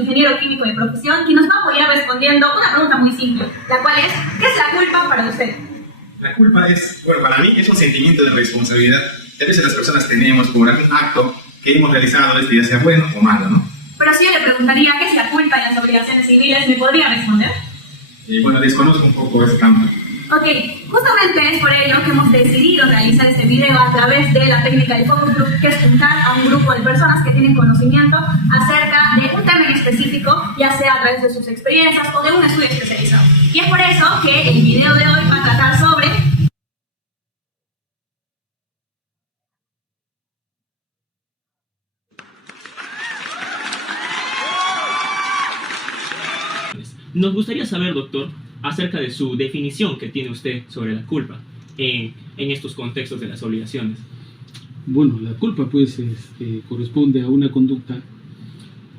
ingeniero químico de profesión, quien nos va a apoyar respondiendo una pregunta muy simple, la cual es, ¿qué es la culpa para usted? La culpa es, bueno, para mí es un sentimiento de responsabilidad que a veces las personas tenemos por algún acto que hemos realizado, ya sea bueno o malo, ¿no? Pero si yo le preguntaría qué es la culpa y las obligaciones civiles, ¿me podría responder? Bueno, desconozco un poco ese campo. Ok, justamente es por ello que hemos decidido realizar este video a través de la técnica de focus group, que es juntar a un grupo de personas que tienen conocimiento acerca de un tema en específico, ya sea a través de sus experiencias o de un estudio especializado. Y es por eso que el video de hoy va a tratar sobre Nos gustaría saber, doctor, acerca de su definición que tiene usted sobre la culpa en estos contextos de las obligaciones. Bueno, la culpa pues corresponde a una conducta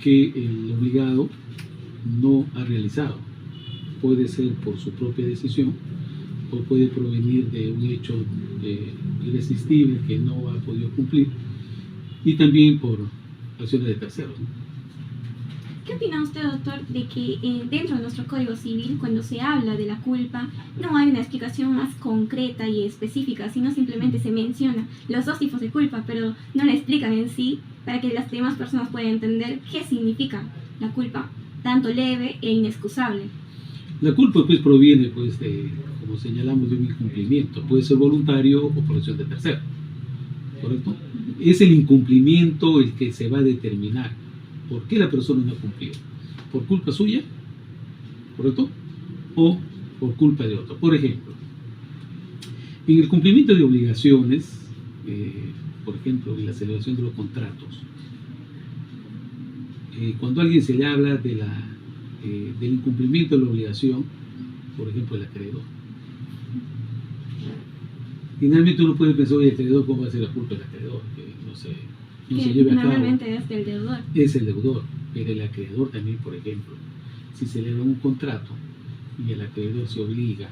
que el obligado no ha realizado. Puede ser por su propia decisión o puede provenir de un hecho irresistible que no ha podido cumplir, y también por acciones de terceros, ¿no? ¿Qué opina usted, doctor, de que dentro de nuestro Código Civil, cuando se habla de la culpa, no hay una explicación más concreta y específica, sino simplemente se menciona los dos tipos de culpa, pero no la explican en sí para que las demás personas puedan entender qué significa la culpa, tanto leve e inexcusable? La culpa pues proviene, pues, como señalamos, de un incumplimiento. Puede ser voluntario o por acción de tercero, ¿correcto? Es el incumplimiento el que se va a determinar por qué la persona no ha cumplido. ¿Por culpa suya? ¿Correcto? O por culpa de otro. Por ejemplo, en el cumplimiento de obligaciones, por ejemplo, en la celebración de los contratos, cuando a alguien se le habla de del incumplimiento de la obligación, por ejemplo, el acreedor, finalmente uno puede pensar, oye, el acreedor, ¿cómo va a ser la culpa del acreedor? Que no se lleve a cabo. Normalmente es del deudor. Es el deudor, pero el acreedor también, por ejemplo, si se celebra un contrato y el acreedor se obliga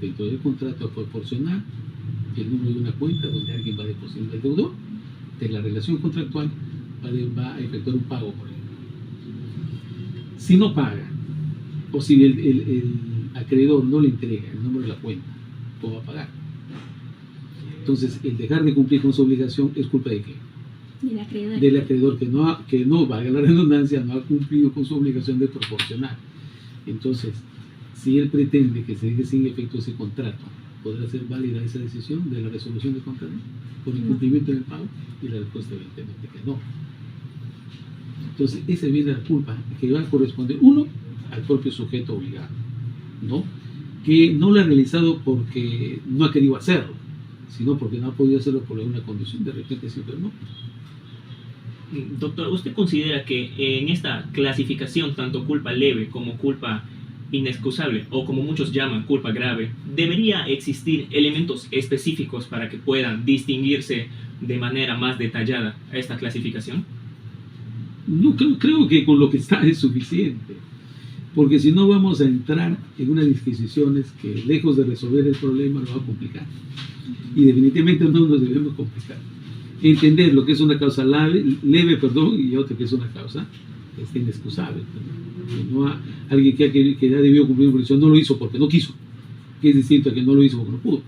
dentro del contrato a proporcionar el número de una cuenta donde alguien va a depositar el deudor, de la relación contractual va a efectuar un pago, por ejemplo. Si no paga, o si el acreedor no le entrega el número de la cuenta, ¿cómo va a pagar? Entonces, el dejar de cumplir con su obligación es culpa de qué? Del acreedor que no, valga la redundancia, no ha cumplido con su obligación de proporcionar. Entonces, si él pretende que se deje sin efecto ese contrato, ¿podrá ser válida esa decisión de la resolución del contrato por incumplimiento del pago? Y la respuesta evidentemente que no. Entonces, esa viene la culpa que va a corresponder, uno, al propio sujeto obligado, ¿no? Que no lo ha realizado porque no ha querido hacerlo, sino porque no ha podido hacerlo por alguna condición, de repente siempre no. Doctor, ¿usted considera que en esta clasificación, tanto culpa leve como culpa inexcusable, o como muchos llaman culpa grave, debería existir elementos específicos para que puedan distinguirse de manera más detallada a esta clasificación? No, creo que con lo que está es suficiente, porque si no vamos a entrar en unas disquisiciones que, lejos de resolver el problema, lo va a complicar, y definitivamente no nos debemos complicar. Entender lo que es una causa leve, y otra que es una causa inexcusable. Alguien que ya debió cumplir una obligación no lo hizo porque no quiso, que es distinto a que no lo hizo porque no pudo.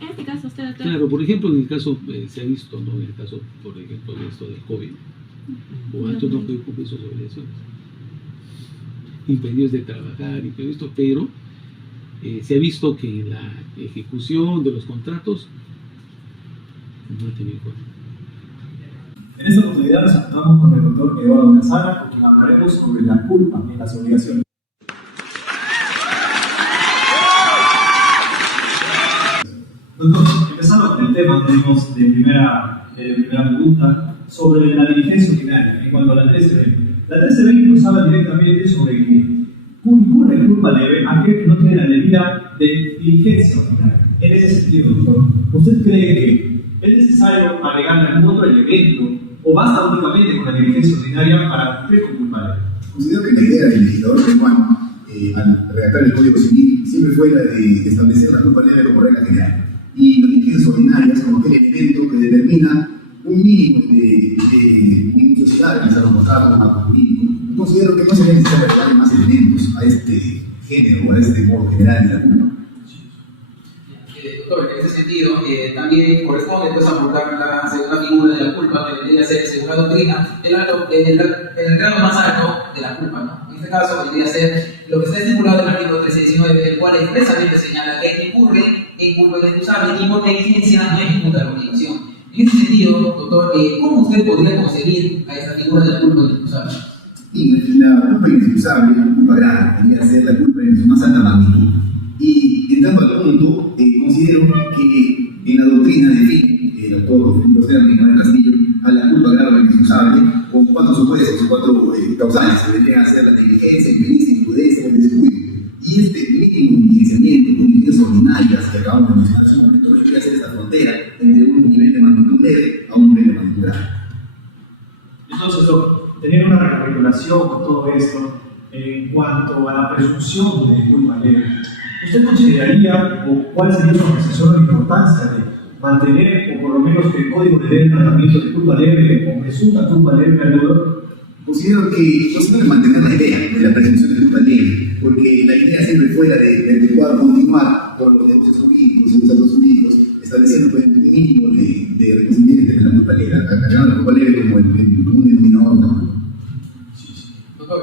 En este caso, usted, doctor. Claro, por ejemplo, en el caso se ha visto, ¿no? En el caso, por ejemplo, de esto del COVID, o antes no pudo cumplir sus obligaciones, impedidos de trabajar, pero se ha visto que en la ejecución de los contratos no ha tenido cuenta. En esta oportunidad nos encontramos con el doctor Eduardo Casara, con quien hablaremos sobre la culpa en las obligaciones. Doctor, empezando con el tema, tenemos de primera pregunta sobre la diligencia ordinaria en cuanto a la 1320. La 1320 nos habla directamente sobre que incurre culpa leve aquel que no tiene la debida diligencia ordinaria. En ese sentido, doctor, ¿usted cree que es necesario agregar algún otro elemento o basta únicamente con la diligencia ordinaria para cumplir con culpa leve? Considero que la idea del legislador peruano al redactar el Código Civil siempre fue la de establecer la culpa leve como regla general y las diligencias ordinarias como aquel elemento que determina un mínimo de curiosidad de realizar un contrato, un marco jurídico, considero que no sería necesario agregar más elementos a este género o a este modo general de la culpa. Doctor, en ese sentido, también corresponde pues, abordar la segunda figura de la culpa, que vendría a ser, según la doctrina, el grado más alto de la culpa, ¿no? En este caso, vendría a ser lo que está estipulado en el artículo 1319, el cual expresamente señala que hay que incurre en culpa inexcusable y por negligencia no hay ninguna obligación. En este sentido, doctor, ¿cómo usted podría concebir a esta figura de la culpa inexcusable? Y la culpa inexcusable, la culpa grave, vendría a ser la culpa en su más alta magnitud. Y entrando al punto, considero que en la doctrina define el autor José Manuel Castillo a la culpa grave o inexcusable con 4 supuestos o 4 causales que vendrían a ser la negligencia, impericia, imprudencia o el descuido. Y este mínimo diligenciamiento con medidas ordinarias que acabamos de mencionar hace un momento vendría a ser esta frontera entre un nivel de magnitud leve a un nivel de magnitud grave. Entonces, tener una recapitulación con todo esto en cuanto a la presunción de culpa leve. ¿Usted consideraría o cuál sería su apreciación o la importancia de mantener, o por lo menos que el código de dé el tratamiento de culpa leve o presunta culpa leve al deudor? Considero que no se debe mantener la idea de la presunción de culpa leve, porque la idea siempre fuera de efectuar continuar por los negocios jurídicos y los actos jurídicos, estableciendo pues, un mínimo de reconocimiento de la culpa leve, aclarando la culpa leve como un denominador común. Doctor,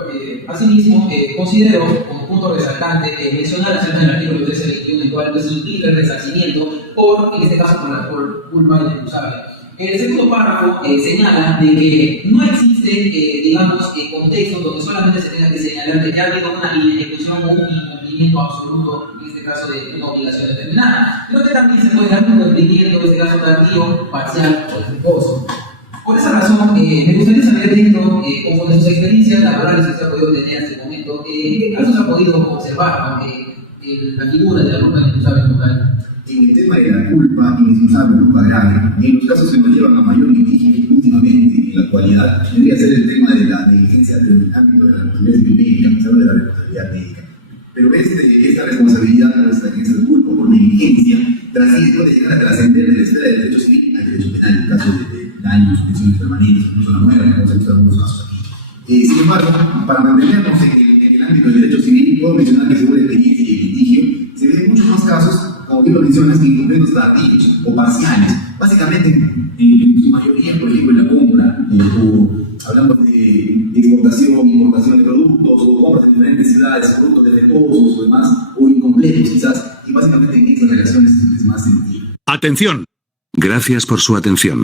asimismo, considero como punto resaltante mencionar acerca del artículo 1321, en el cual se implica el resarcimiento por, en este caso, por culpa inexcusable. El segundo párrafo señala de que no existe, digamos, contexto donde solamente se tenga que señalar de que ha habido una inejecución o un incumplimiento absoluto, en este caso de una obligación determinada, sino que también se puede dar un cumplimiento, en este caso tardío, parcial o defectuoso. Por esa razón, me gustaría saber dentro, conforme sus experiencias laborales que usted ha podido tener hasta el momento, ¿en qué casos ha podido observar la figura de la culpa inexcusable local? En el tema de la culpa inexcusable o culpa grave, en los casos que nos llevan a mayor litigio últimamente en la actualidad, tendría que ser el tema de la negligencia en el ámbito de la responsabilidad médica, se habla de la responsabilidad médica. Pero esta responsabilidad, o esta negligencia de culpa por negligencia, puede llegar a trascender de la esfera del derecho civil al derecho penal en caso de daños, lesiones permanentes, incluso la muerte, como se ha visto en algunos casos aquí. Sin embargo, para mantenernos en el ámbito del derecho civil, puedo mencionar que según la experiencia y el litigio, se ven muchos más casos, como bien lo mencionas, incumplidos tardíos o parciales. Básicamente, en su mayoría, por ejemplo, en la compra, o hablamos de exportación, importación de productos, o compras de diferentes ciudades, productos defectuosos o demás, o incompletos quizás, y básicamente en esas relaciones es más sentido. ¡Atención! Gracias por su atención.